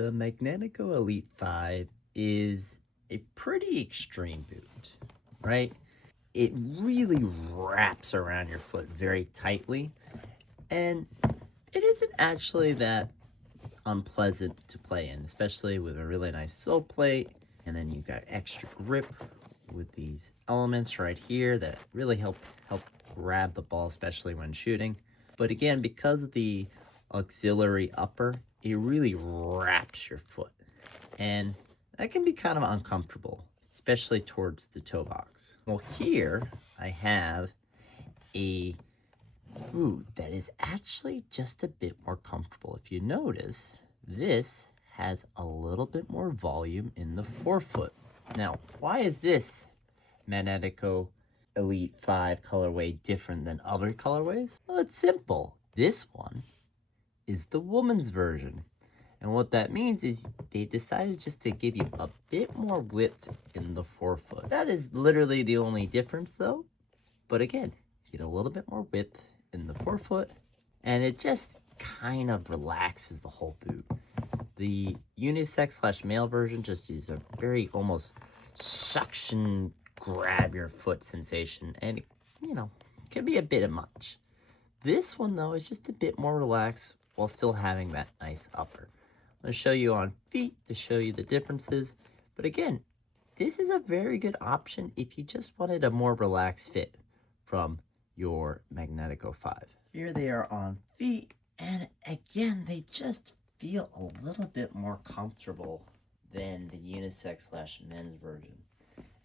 The Magnetico Elite 5 is a pretty extreme boot, right? It really wraps around your foot very tightly, and it isn't actually that unpleasant to play in, especially with a really nice sole plate, and then you've got extra grip with these elements right here that really help grab the ball, especially when shooting. But again, because of the auxiliary upper, it really wraps your foot, and that can be kind of uncomfortable, especially towards the toe box. Well, here I have a boot that is actually just a bit more comfortable. If you notice, this has a little bit more volume in the forefoot. Now, why is this Magnetico Elite 5 colorway different than other colorways? Well, it's simple. This one is the woman's version. And what that means is they decided just to give you a bit more width in the forefoot. That is literally the only difference though. But again, you get a little bit more width in the forefoot, and it just kind of relaxes the whole boot. The unisex / male version just is a very almost suction grab your foot sensation, and it, can be a bit of much. This one though is just a bit more relaxed while still having that nice upper. I'm going to show you on feet to show you the differences, but again, this is a very good option if you just wanted a more relaxed fit from your Magnetico 5. Here they are on feet, and again, they just feel a little bit more comfortable than the unisex / men's version.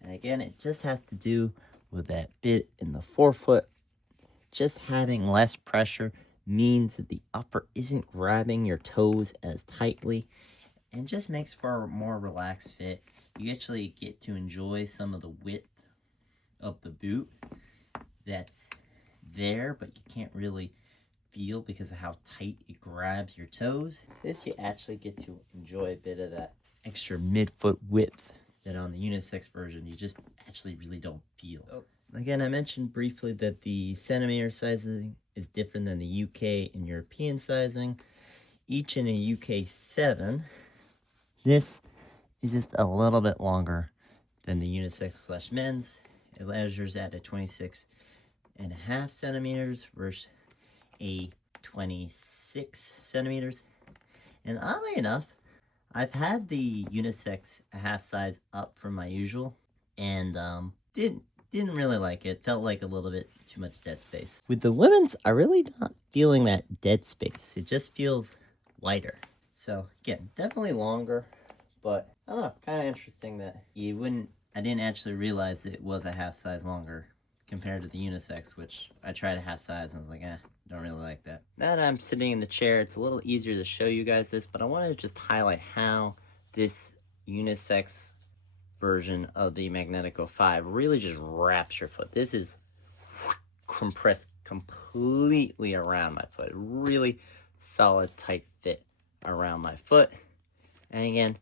And again, it just has to do with that bit in the forefoot. Just having less pressure means that the upper isn't grabbing your toes as tightly, and just makes for a more relaxed fit. You actually get to enjoy some of the width of the boot that's there, but you can't really feel because of how tight it grabs your toes. This, you actually get to enjoy a bit of that extra midfoot width that on the unisex version you just actually really don't feel. Again, I mentioned briefly that the centimeter sizing is different than the UK and European sizing, each in a UK 7. This is just a little bit longer than the unisex / men's. It measures at a 26.5 centimeters versus a 26 centimeters. And oddly enough, I've had the unisex a half size up from my usual, and didn't really like it. Felt like a little bit too much dead space. With the women's, I'm really not feeling that dead space. It just feels lighter. So again, definitely longer, but I don't know, kind of interesting that I didn't actually realize it was a half size longer compared to the unisex, which I tried a half size and I was like, don't really like that. Now that I'm sitting in the chair, it's a little easier to show you guys this, but I wanted to just highlight how this unisex version of the Magnetico 5 really just wraps your foot. This is compressed completely around my foot. Really solid, tight fit around my foot. And again,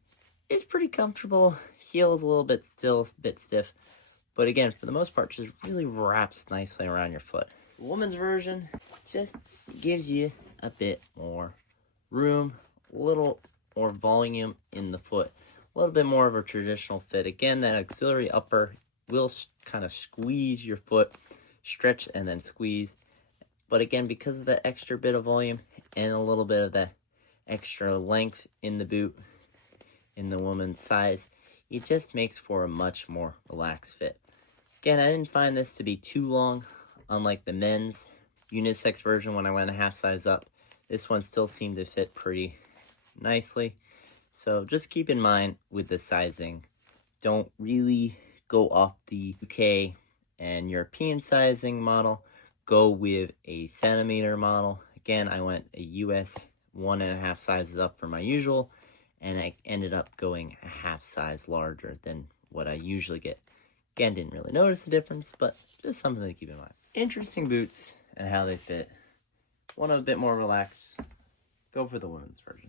it's pretty comfortable. Heel is a little bit stiff. But again, for the most part, just really wraps nicely around your foot. The woman's version just gives you a bit more room, a little more volume in the foot. A little bit more of a traditional fit. Again, that auxiliary upper will kind of squeeze your foot, stretch and then squeeze. But again, because of that extra bit of volume and a little bit of that extra length in the boot, in the woman's size, it just makes for a much more relaxed fit. Again, I didn't find this to be too long, unlike the men's unisex version when I went a half size up. This one still seemed to fit pretty nicely. So just keep in mind with the sizing, don't really go off the UK and European sizing model. Go with a centimeter model. Again, I went a US 1.5 sizes up from my usual, and I ended up going a half size larger than what I usually get. Again, didn't really notice the difference, but just something to keep in mind. Interesting boots and how they fit. Want a bit more relaxed? Go for the women's version.